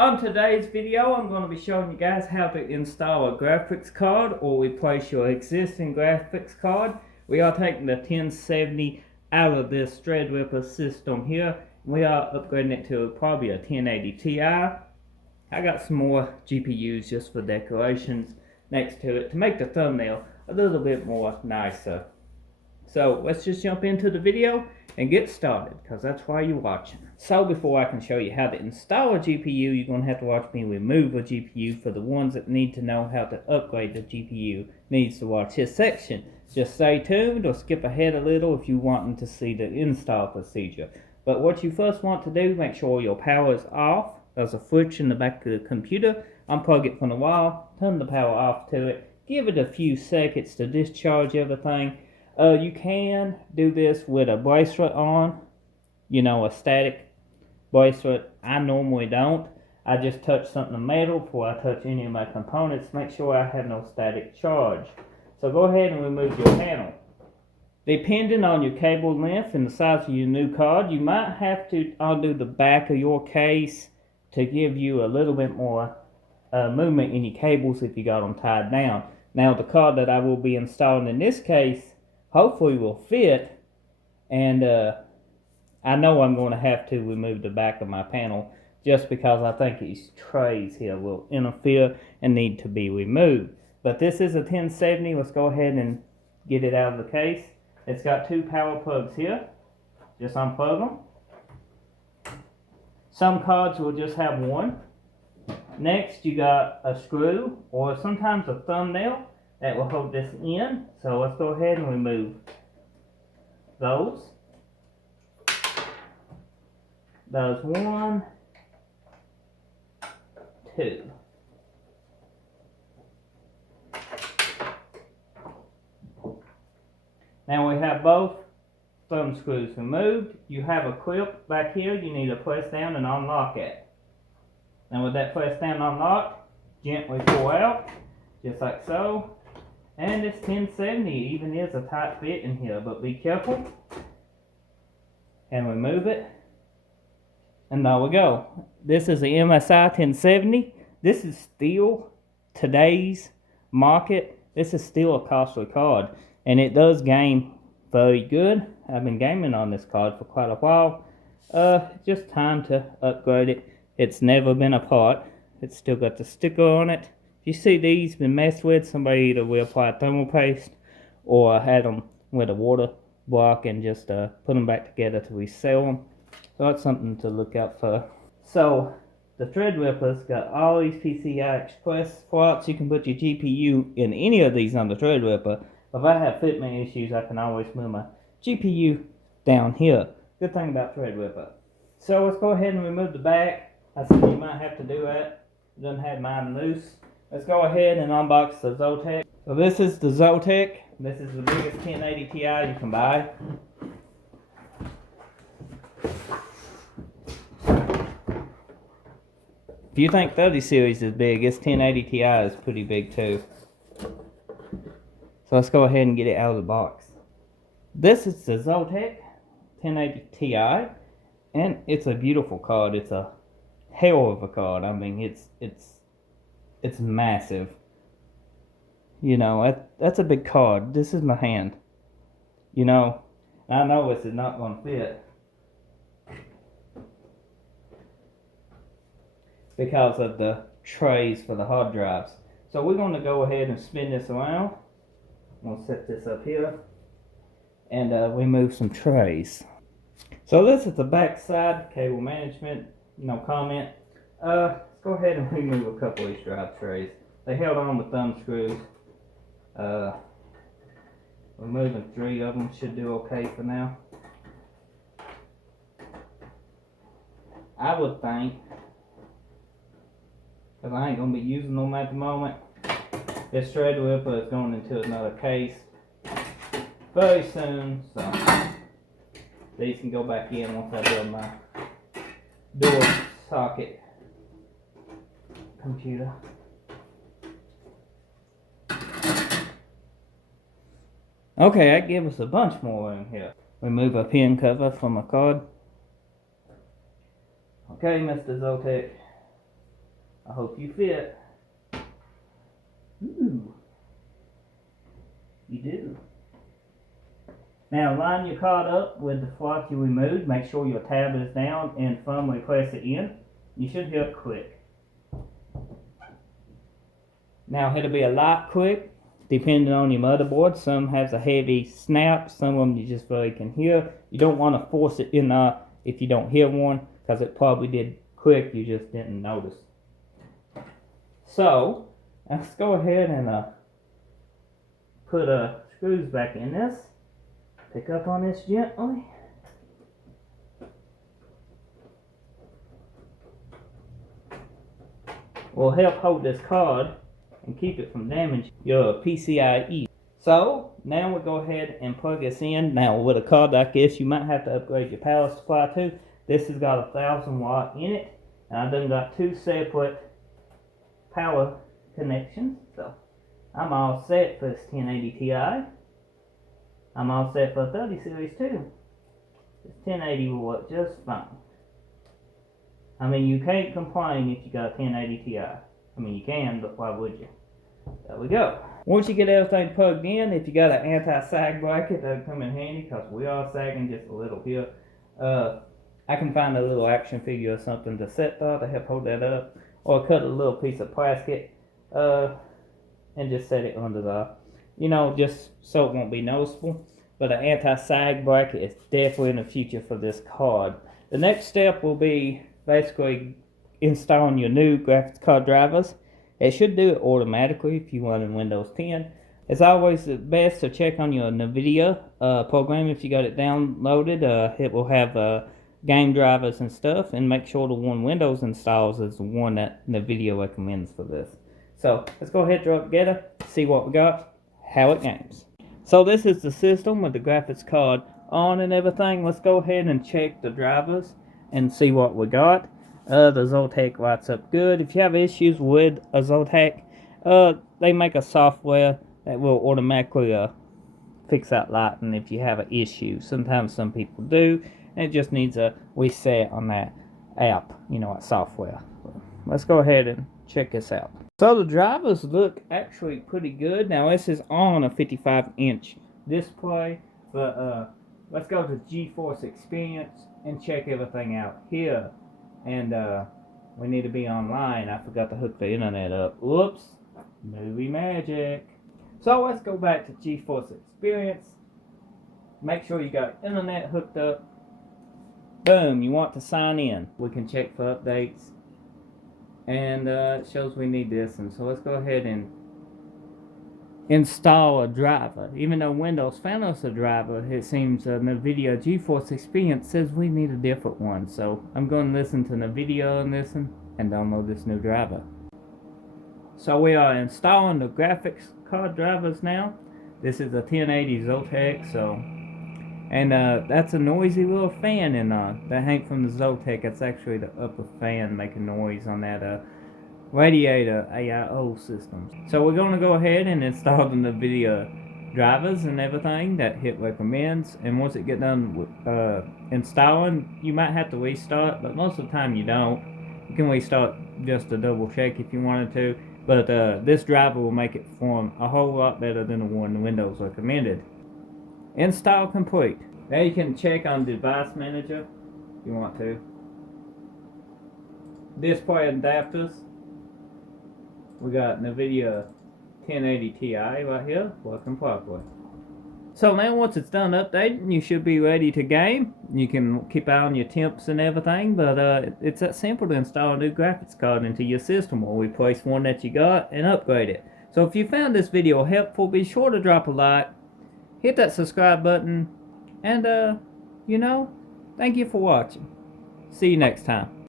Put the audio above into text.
On today's video, I'm going to be showing you guys how to install a graphics card or replace your existing graphics card. We are taking the 1070 out of this Threadripper system here. We are upgrading it to probably a 1080 Ti. I got some more GPUs just for decorations next to it to make the thumbnail a little bit more nicer. So let's just jump into the video and get started, because that's why you're watching. So before I can show you how to install a GPU, you're going to have to watch me remove a GPU. For the ones that need to know how to upgrade the GPU, needs to watch this section. Just stay tuned or skip ahead a little if you're wanting to see the install procedure. But what you first want to do, make sure your power is off. There's a switch in the back of the computer. Unplug it from the wall, turn the power off to it, give it a few seconds to discharge everything. You can do this with a bracelet on, a static bracelet. I normally don't. I just touch something metal before I touch any of my components. Make sure I have no static charge. So go ahead and remove your panel. Depending on your cable length and the size of your new card, you might have to undo the back of your case to give you a little bit more movement in your cables if you got them tied down. Now the card that I will be installing in this case hopefully will fit, and I know I'm going to have to remove the back of my panel just because I think these trays here will interfere and need to be removed. But this is a 1070. Let's go ahead and get it out of the case. It's got two power plugs here. Just unplug them. Some cards will just have one. Next, you got a screw or sometimes a thumbnail that will hold this in. So let's go ahead and remove those. Those 1, 2. Now we have both thumb screws removed. You have a clip back here you need to press down and unlock it. Now with that press down and unlock, gently pull out, just like so. And this 1070 even is a tight fit in here, but be careful. And remove it. And there we go. This is the MSI 1070. This is still today's market. This is still a costly card. And it does game very good. I've been gaming on this card for quite a while. Just time to upgrade it. It's never been apart. It's still got the sticker on it. If you see these been messed with, somebody either will apply thermal paste or had them with a water block and just put them back together to resell them. So that's something to look out for. So the Threadripper's got all these PCI Express slots. You can put your GPU in any of these on the Threadripper. If I have fitment issues, I can always move my GPU down here. Good thing about Threadripper. So let's go ahead and remove the back. I said you might have to do that. It doesn't have mine loose. Let's go ahead and unbox the Zotac. So this is the Zotac. This is the biggest 1080 Ti you can buy. If you think 30 series is big, this 1080 Ti is pretty big too. So let's go ahead and get it out of the box. This is the Zotac 1080 Ti, and it's a beautiful card. It's a hell of a card. I mean, it's massive. That's a big card. This is my hand. I know this is not going to fit because of the trays for the hard drives. So we're going to go ahead and spin this around. I'm going to set this up here and remove some trays. So this is the back side, cable management, no comment. Let's go ahead and remove a couple of these drive trays. They held on with thumb screws. Removing 3 of them should do okay for now. I would think, because I ain't going to be using them at the moment, this Threadripper is going into another case very soon, so these can go back in once I build my door socket computer. Okay, that gives us a bunch more room here. Remove a pin cover from a card. Okay, Mr. Zotac. I hope you fit. Ooh, you do. Now line your card up with the slot you removed. Make sure your tab is down and firmly press it in. You should hear it click. Now it'll be a light click depending on your motherboard. Some has a heavy snap, some of them you just really can hear. You don't want to force it in if you don't hear one, because it probably did click, you just didn't notice. So let's go ahead and put screws back in this. Pick up on this gently. Will help hold this card and keep it from damaging your PCIe. So now we'll go ahead and plug this in. Now with a card like this, you might have to upgrade your power supply too. This has got 1,000 watt in it, and I done got 2 separate power connections. So I'm all set for this 1080 Ti. I'm all set for a 30 series too. This 1080 will work just fine. I mean, you can't complain if you got a 1080 Ti. I mean, you can, but why would you? There we go. Once you get everything plugged in, if you got an anti-sag bracket, that'll come in handy, because we are sagging just a little here. I can find a little action figure or something to set that to help hold that up, or cut a little piece of plastic and just set it under the, just so it won't be noticeable. But an anti-sag bracket is definitely in the future for this card. The next step will be basically installing your new graphics card drivers. It should do it automatically if you run in Windows 10. It's always best to check on your NVIDIA program if you got it downloaded. It will have game drivers and stuff, and make sure the one Windows installs is the one that NVIDIA recommends for this. So let's go ahead and throw it together, see what we got, how it games. So this is the system with the graphics card on and everything. Let's go ahead and check the drivers and see what we got. The Zotac lights up good. If you have issues with a Zotac, they make a software that will automatically fix that lighting if you have an issue. Sometimes some people do, and it just needs a reset on that app, that software. Let's go ahead and check this out. So the drivers look actually pretty good. Now this is on a 55-inch display, but let's go to GeForce Experience and check everything out here. And we need to be online. I forgot to hook the internet up. Whoops, movie magic. So let's go back to GeForce Experience. Make sure you got internet hooked up. Boom, you want to sign in. We can check for updates. And it shows we need this, and so let's go ahead and install a driver. Even though Windows found us a driver, it seems NVIDIA GeForce Experience says we need a different one. So I'm going to listen to NVIDIA on this one and download this new driver. So we are installing the graphics card drivers now. This is a 1080 Zotac, and that's a noisy little fan in that ain't from the Zotac. It's actually the upper fan making noise on that radiator AIO system. So we're going to go ahead and install the NVIDIA drivers and everything that it recommends. And once it get done with, installing, you might have to restart, but most of the time you don't. You can restart just to double check if you wanted to. But this driver will make it perform a whole lot better than the one Windows recommended. Install complete. Now you can check on Device Manager if you want to. Display adapters. We got NVIDIA 1080 Ti right here, working properly. So now once it's done updating, you should be ready to game. You can keep an eye on your temps and everything, but it's that simple to install a new graphics card into your system, or replace one that you got and upgrade it. So if you found this video helpful, be sure to drop a like, hit that subscribe button, and thank you for watching. See you next time.